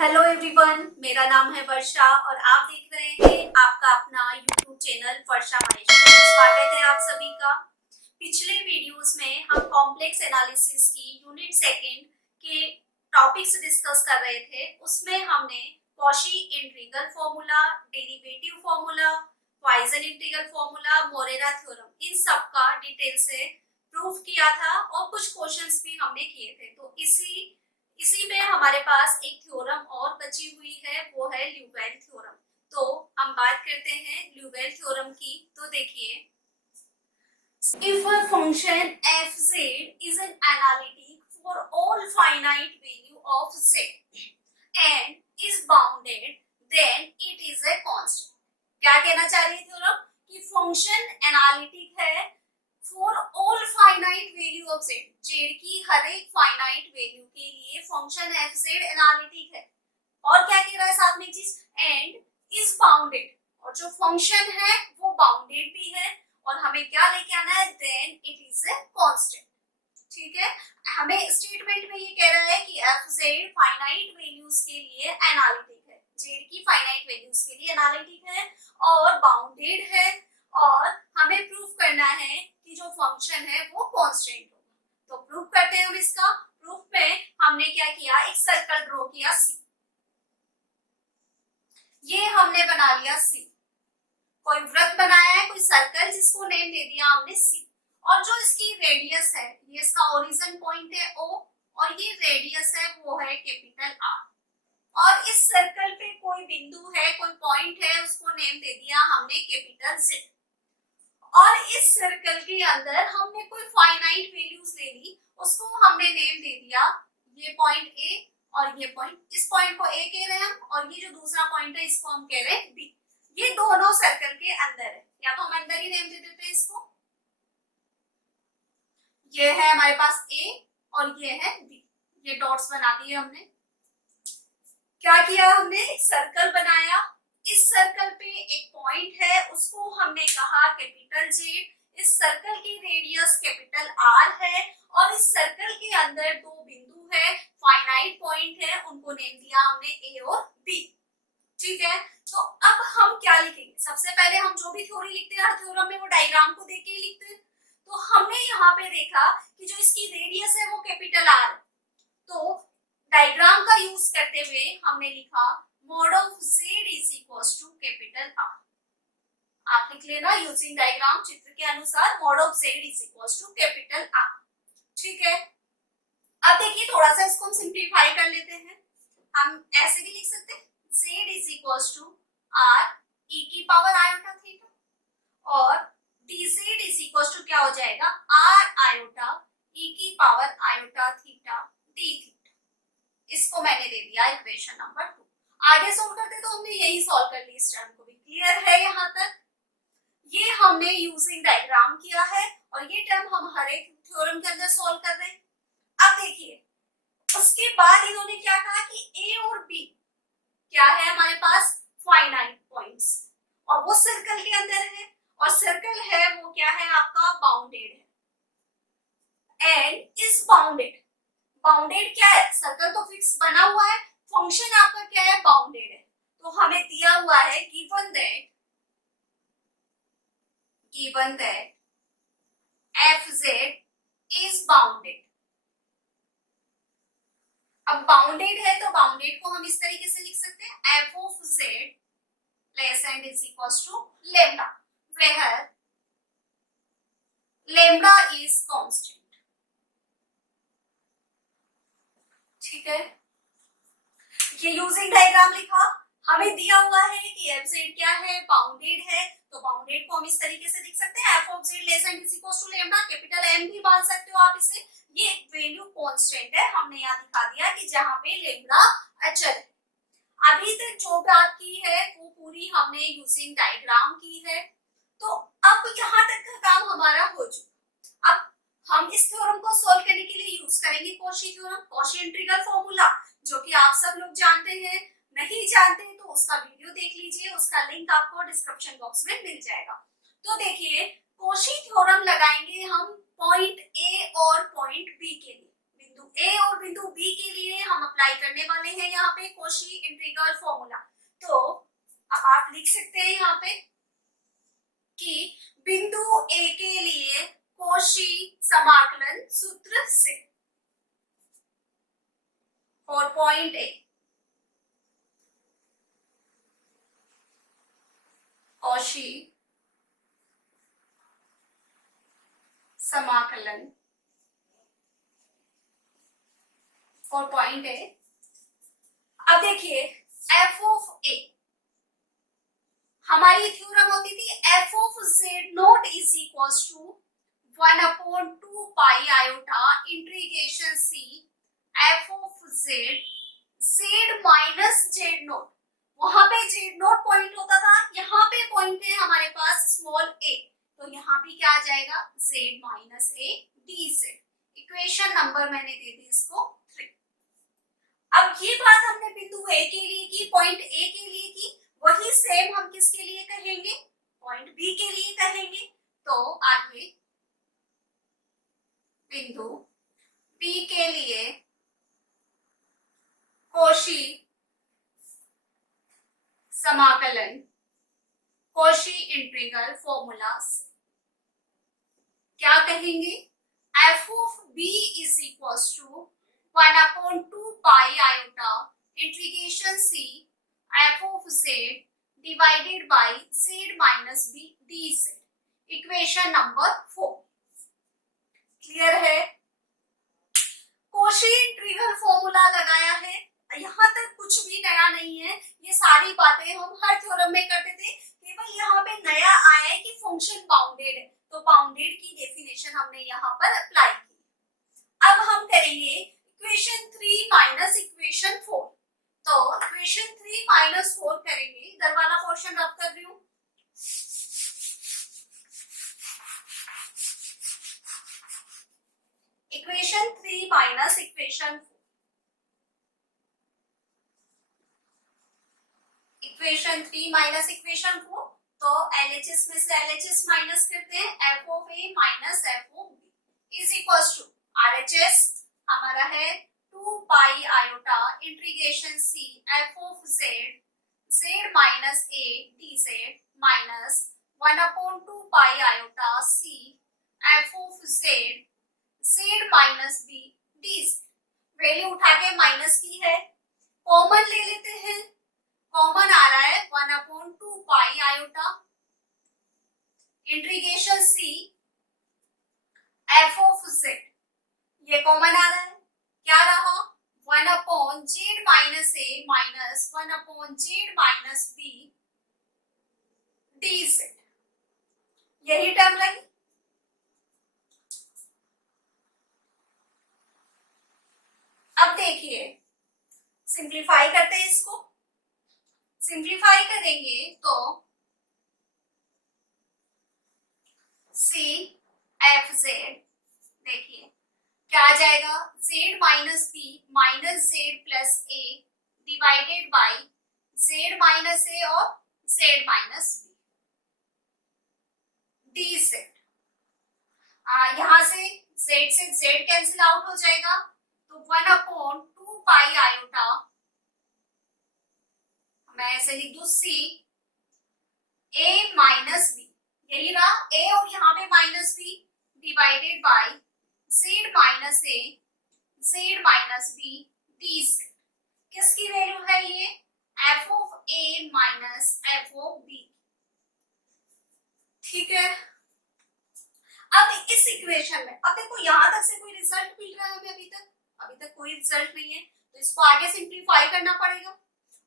Hello everyone, मेरा नाम है वर्षा और आप देख रहे हैं आपका अपना यूट्यूब चैनल वर्षा माहेश्वरी। स्वागत है आप सभी का। पिछले वीडियोस में हम कॉम्प्लेक्स एनालिसिस की यूनिट सेकंड के टॉपिक्स डिस्कस कर रहे थे। उसमें हमने Cauchy integral formula, derivative formula, Poisson integral formula, Morera theorem इन सब का डिटेल से प्रूफ किया था और कुछ क्वेश्चंस भी हमने किए थे। तो इसी में हमारे पास एक थ्योरम और बची हुई है, वो है ल्यूवेल थ्योरम। तो हम बात करते हैं ल्यूवेल थ्योरम की। तो देखिए, if a function fz is an analytic for all finite value of z and is bounded, then it is a constant। क्या कहना चाह रही है थ्योरम कि फंक्शन एनालिटिक है for all finite value of z, z की हर एक finite value के लिए फंक्शन fz एनालिटिक है। और क्या कह रहा है साथ में एक चीज, एंड इज बाउंडेड, और जो फंक्शन है वो बाउंडेड भी है। और हमें क्या लेके आना है, then it is a constant. ठीक है, हमें स्टेटमेंट में ये कह रहा है कि fz फाइनाइट वैल्यूज के लिए एनालिटिक है, z की फाइनाइट वैल्यूज के लिए एनालिटिक है और बाउंडेड है। और हमें प्रूफ करना है कि जो फंक्शन है वो कांस्टेंट होगा। तो प्रूफ करते हैं हम इसका। प्रूफ में हमने क्या किया, एक सर्कल ड्रॉ किया सी। ये हमने बना लिया सी, कोई वृत्त बनाया है, कोई सर्कल जिसको नेम दे दिया हमने सी। और जो इसकी रेडियस है, ये इसका ओरिजिन पॉइंट है ओ, और ये रेडियस है वो है कैपिटल आर। और इस सर्कल पे कोई बिंदु है, कोई पॉइंट है, उसको नेम दे दिया हमने कैपिटल जेड। और इस सर्कल के अंदर हमने कोई फाइनाइट वैल्यूज ले ली, उसको हमने नेम दे दिया, ये पॉइंट ए और ये पॉइंट, इस पॉइंट को ए कह रहे हैं हम, और ये जो दूसरा पॉइंट है इसको हम कह रहे हैं बी। ये दोनों सर्कल के अंदर है, या तो हम अंदर ही नेम दे देते हैं इसको। ये है हमारे पास ए और ये है बी, ये डॉट्स बना दिए हमने। क्या किया हमने, एक सर्कल बनाया। इस सर्कल पे एक पॉइंट है, उसको हमने कहा कैपिटल जेड। इस सर्कल की रेडियस कैपिटल आर है और इस सर्कल के अंदर दो बिंदु है, फाइनाइट पॉइंट है, उनको नेम दिया हमने ए और बी। ठीक है, तो अब हम क्या लिखेंगे, सबसे पहले हम जो भी थ्योरी लिखते हैं हर थ्योरम में वो डायग्राम को देख के ही लिखते हैं। तो हमने यहाँ पे देखा कि जो इसकी रेडियस है वो कैपिटल आर, तो डायग्राम का यूज करते हुए हमने लिखा mod of z is equals to capital R। आप लिख लेना यूजिंग डायग्राम, चित्र के अनुसार mod of z is equals to capital R। ठीक है, अब देखिए थोड़ा सा इसको हम सिंप्लीफाई कर लेते हैं। हम ऐसे भी लिख सकते हैं z is equals to R e की पावर आयोटा थीटा, और dz is equals to क्या हो जाएगा, R आयोटा e की power iota theta d theta. इसको मैंने दे दिया इक्वेशन नंबर 2। आगे सोल्व करते तो हमने यही सोल्व कर ली, इस टर्म को भी क्लियर है यहाँ तक। ये हमने यूजिंग डायग्राम किया है और ये टर्म हम हर एक थ्योरम के अंदर सोल्व कर रहे हैं। अब देखिए, उसके बाद इन्होंने क्या कहा कि ए और बी क्या है हमारे पास, फाइनाइट पॉइंट्स, और वो सर्कल के अंदर है, और सर्कल है वो क्या है आपका, बाउंडेड है। एंड इज बाउंडेड, बाउंडेड क्या है, सर्कल तो फिक्स बना हुआ है, फंक्शन आपका क्या है, बाउंडेड है। तो हमें दिया हुआ है given that fz is bounded. अब बाउंडेड है तो बाउंडेड को हम इस तरीके से लिख सकते हैं, f of z less and is equals to lambda, where lambda is constant। ठीक है, ये यूजिंग डायग्राम लिखा। हमें दिया हुआ है कि fz क्या है, बाउंडेड है, तो बाउंडेड को हम इस तरीके से लिख सकते हैं, f of z less and is equals to lambda, capital M भी मान सकते हो आप इसे। ये वैल्यू कांस्टेंट है, हमने यहाँ दिखा दिया कि जहां पे लैम्डा अचर है। अभी तक जो बात की है वो पूरी हमने यूजिंग डायग्राम की है। तो अब यहाँ तक का काम हमारा हो चुका। अब हम इस थ्योरम को सोल्व करने के लिए यूज करेंगे Cauchy theorem, Cauchy integral formula, जो कि आप सब लोग जानते हैं। नहीं जानते तो उसका वीडियो देख लीजिए, उसका लिंक आपको डिस्क्रिप्शन बॉक्स में मिल जाएगा। तो देखिए, कॉशी थ्योरम लगाएंगे हम पॉइंट ए और पॉइंट बी के लिए। बिंदु ए और बिंदु बी के लिए हम अप्लाई करने वाले हैं यहाँ पे कॉची इंटीग्रल फॉर्मूला। तो अब आप लिख सकते हैं यहाँ पे कि बिंदु ए के लिए कॉची समाकलन सूत्र से फॉर पॉइंट ए, कॉची समाकलन फॉर पॉइंट ए। अब देखिए एफ ऑफ ए, हमारी थ्योरम होती थी F of Z naught is equal to 1/2 pi iota integration C F of Z Z minus Z naught. वहां पे जेड नॉट पॉइंट होता था, यहाँ पे पॉइंट है हमारे पास स्मॉल ए, तो यहाँ भी क्या आ जाएगा Z minus A D Z. Equation number मैंने दे दी इसको 3। अब ये बात हमने बिंदु ए के लिए की, पॉइंट ए के लिए की, वही सेम हम किसके लिए कहेंगे, पॉइंट बी के लिए कहेंगे। तो आगे बिंदु बी के लिए कॉची समाकलन, कॉची इंटीग्रल फॉर्मूला से क्या कहेंगे, F of B is equal to 1/2 pi iota integration C F of Z divided by Z minus B D Z. Equation number 4 clear है। कॉची इंटीग्रल फॉर्मूला लगाया है, यहाँ तक कुछ भी नया नहीं है, ये सारी बातें हम हर थ्योरम में करते थे, केवल यहाँ पे नया आया है कि फंक्शन बाउंडेड है, तो बाउंडेड की डेफिनेशन हमने यहाँ पर अप्लाई की। अब हम करेंगे इक्वेशन 3 माइनस इक्वेशन 4। तो इक्वेशन 3 माइनस 4 करेंगे, इधर वाला पोर्शन रब कर रही हूँ। Equation 3 minus equation 4, equation 3 minus equation 4, तो LHS में से LHS माइनस करते हैं, F of A minus F of B is equal to RHS हमारा है 2 pi iota integration C F of Z Z minus A D Z minus 1/2 pi iota C F of Z Z minus B D Z. Value उठा के minus की है, common ले लेते हैं, common आ रहा है 1/2 pi iota integration C F of Z, ये कॉमन आ रहा है, क्या रहा 1/z minus A minus 1/z minus B D Z, यही टर्म लगी। अब देखिए सिंप्लीफाई करते हैं इसको, सिंप्लीफाई करेंगे तो सी एफ जेड, देखिए क्या आ जाएगा Z minus B minus Z plus A divided by Z minus A और Z minus B D Z. यहां से जेड कैंसिल आउट हो जाएगा, तो 1/2 पाई आयोटा, मैं ऐसे लिख दू सी ए माइनस बी, यही रहा ए और यहाँ पे minus B divided by Z minus A Z minus B D Z. किसकी वैल्यू है ये, F of A minus F of B. ठीक है, अब इस इक्वेशन में अब देखो यहाँ तक से कोई रिजल्ट मिल रहा है हमें, अभी तक कोई रिजल्ट नहीं है, तो इसको आगे सिंप्लीफाई करना पड़ेगा।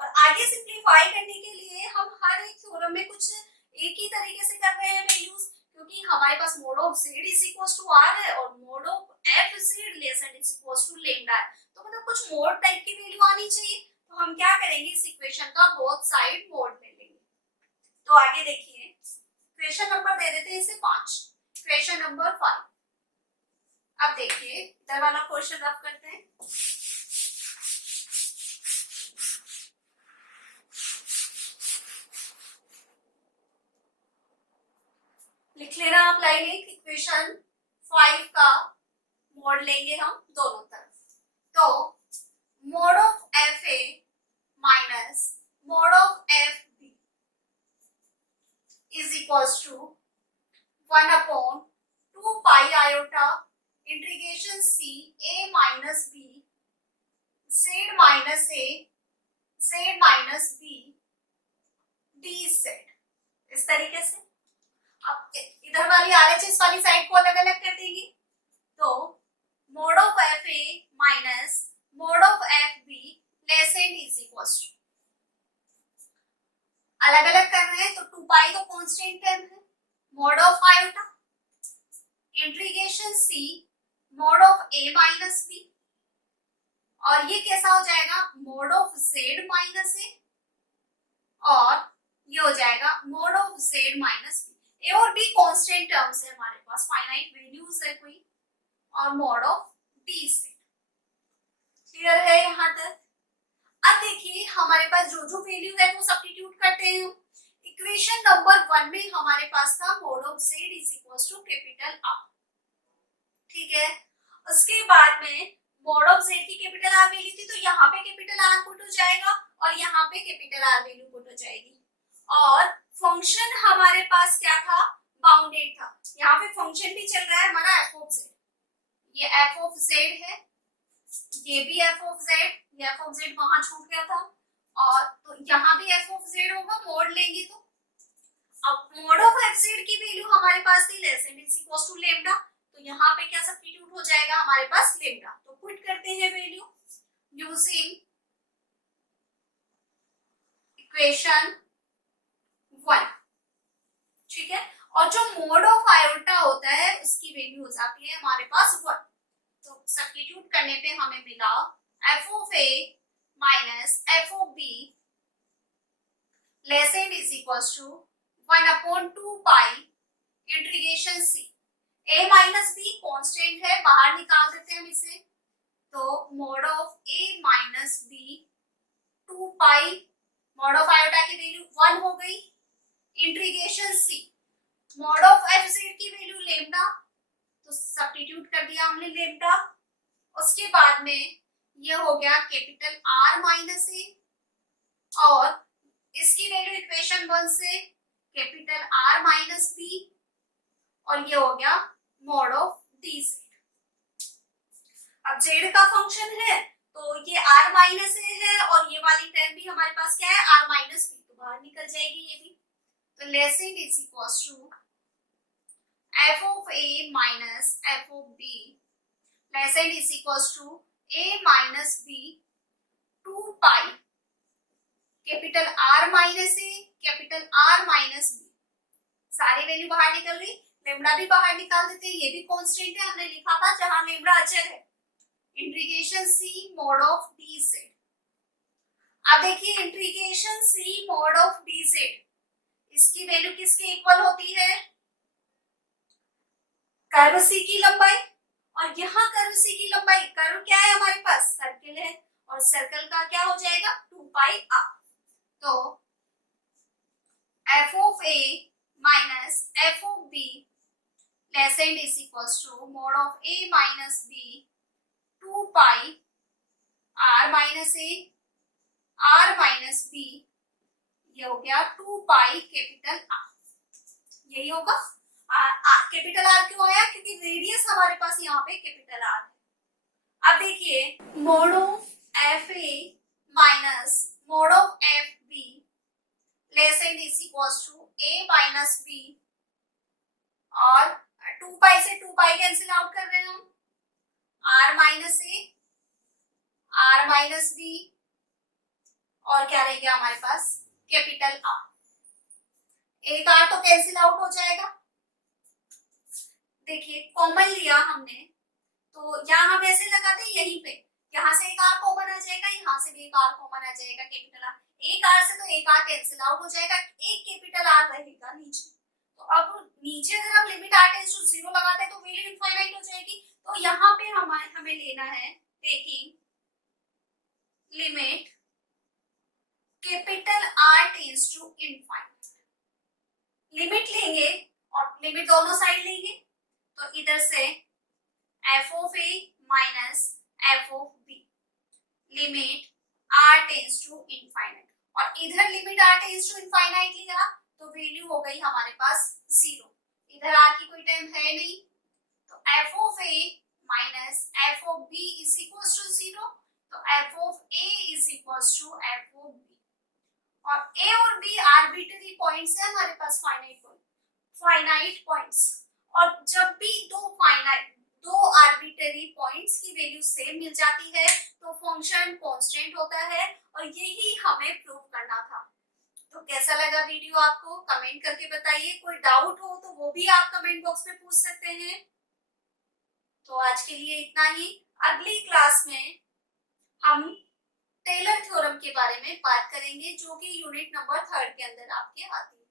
और आगे सिंप्लीफाई करने के लिए हम हर एक थ्योरम में कुछ एक ही तरीके से कर रहे हैं वैल्यूज, क्योंकि हमारे पास mod of Z is equal to R है और mod of F Z less than is equal to lambda है, तो मतलब कुछ मोड टाइप की वैल्यू आनी चाहिए। तो हम क्या करेंगे, इस इक्वेशन का बोथ साइड मोड ले लेंगे। तो आगे देखिए इक्वेशन नंबर दे देते हैं इसे 5, इक्वेशन नंबर 5। अब देखिए इधर वाला क्वेश्चन रब करते हैं, लिख लेना आप लाइन एक, इक्वेशन 5 का मोड लेंगे हम दोनों तरफ। तो mod of F A minus mod of F B is equals to 1/2 pi iota integration C A minus B Z minus A Z minus B D Z. इस तरीके से अब इधर वाली आरएचएस वाली साइड को अलग अलग कर देंगे। तो mod of F A minus mod of F B less and is equals to, अलग अलग कर रहे हैं तो 2 पाई तो कांस्टेंट टर्म है, mod of iota integration C mod of A minus B, और ये कैसा हो जाएगा mod of Z minus A, और ये हो जाएगा mod of Z minus B. A और बी कांस्टेंट टर्म्स है हमारे पास, फाइनाइट वैल्यूज है कोई, और mod of D Z. Clear है यहाँ तक? अब देखिए हमारे पास जो जो वैल्यू है वो सब्स्टिट्यूट करते हैं। इक्वेशन नंबर 1 में हमारे पास था mod of Z is equals to capital R, ठीक है। उसके बाद में मोड ऑफ जेड की कैपिटल आर वैल्यू थी, तो यहाँ पे कैपिटल आर पुट हो जाएगा और यहाँ पे कैपिटल आर वैल्यू पुट हो जाएगी। और फंक्शन हमारे पास क्या था, बाउंडेड था। यहाँ पे फंक्शन भी चल रहा है हमारा एफ ऑफ जेड, ये एफ ऑफ जेड है, ये भी एफ ऑफ जेड, ये एफ ऑफ जेड वहां छूट गया था, और तो यहाँ भी एफ ऑफ जेड होगा, मोड लेंगे तो अब मोड ऑफ एफ जेड की वैल्यू हमारे पास थी less than is equals to lambda, तो यहाँ पे क्या सब्स्टिट्यूट हो जाएगा हमारे पास लैम्डा। तो पुट करते हैं वैल्यू यूजिंग इक्वेशन 1, ठीक है। और जो मोड ऑफ आयोटा होता है उसकी वैल्यू हो जाती है हमारे पास 1, तो सब्स्टिट्यूट करने पे हमें मिला F of A minus F of B less than is equals to 1/2 pi integration C, A minus B constant है, बाहर निकाल देते हैं हम इसे, तो mod of A minus B 2 pi, mod of iota की वैल्यू 1 हो गई, integration C mod of F Z की वैल्यू लैम्डा, तो सब्स्टिट्यूट कर दिया हमने लैम्डा। उसके बाद में ये हो गया कैपिटल आर माइनस ए, और इसकी वैल्यू इक्वेशन 1 से कैपिटल आर माइनस बी, और ये हो गया मोड ऑफ डी जेड। अब जेड का फंक्शन है तो ये आर माइनस ए है, और ये वाली टर्म भी हमारे पास क्या है आर माइनस बी, तो बाहर निकल जाएगी ये भी। तो less than is equals to F of A minus F of B less than is equals to A minus B 2 pi capital R minus A capital R minus B, सारी value बाहर निकल गई, लैम्डा भी बाहर निकाल देते हैं, ये भी कांस्टेंट है, हमने लिखा था जहां लैम्डा अचर है, integration C mod of D Z. अब देखिए integration C mod of D Z, इसकी वैल्यू किसके इक्वल होती है, कर्व सी की लंबाई, और यहाँ कर्व सी की लंबाई, कर्व क्या है हमारे पास सर्कल है, और सर्कल का क्या हो जाएगा 2 पाई आर। तो F of A minus F of B less than is equals to mod of A minus B 2 pi R minus A R minus B, ये हो गया 2 पाई कैपिटल आर, यही होगा। कैपिटल आर क्यों आया, क्योंकि radius हमारे पास यहाँ पे कैपिटल आर है। अब देखिए mod of F A minus mod of F B less than is equals to A minus B, और 2 पाई से 2 पाई कैंसिल आउट कर रहे हैं हम, R minus A R minus B, और क्या रह गया हमारे पास कैपिटल आर, एक आर तो कैंसिल आउट हो जाएगा। देखिए कॉमन लिया हमने, तो यहाँ हम ऐसे लगाते हैं यहीं पे, यहाँ से एक आर कॉमन आ जाएगा, यहाँ से भी एक आर कॉमन आ जाएगा कैपिटल आर, एक आर से तो एक आर कैंसिल आउट हो जाएगा, एक कैपिटल आर रहेगा नीचे। तो अब नीचे अगर हम लिमिट आर टेंड्स टू 0 लगाते हैं तो वैल्यू इनफाइनाइट हो जाएगी। तो यहाँ पे हमें लेना है taking limit capital R tends to infinite, limit लेंगे और लिमिट दोनों साइड लेंगे, तो इधर से F of A minus F of B, limit r tends to infinite, और इधर limit r tends to infinite लिया तो वैल्यू हो गई हमारे पास 0। इधर r की कोई टर्म है नहीं, तो f of a minus f of b is equals to 0। तो f of a is equals to f of b, और a और b आर्बिट्ररी पॉइंट्स है हमारे पास, फाइनाइट पॉइंट्स। और जब भी दो आर्बिट्ररी पॉइंट्स की वैल्यू सेम मिल जाती है तो फंक्शन कांस्टेंट होता है, और यही हमें प्रूव करना था। तो कैसा लगा वीडियो आपको, कमेंट करके बताइए। कोई डाउट हो तो वो भी आप कमेंट बॉक्स में पूछ सकते हैं। तो आज के लिए इतना ही। अगली क्लास में हम टेलर थ्योरम के बारे में बात करेंगे, जो कि यूनिट नंबर 3 के अंदर आपके आती है।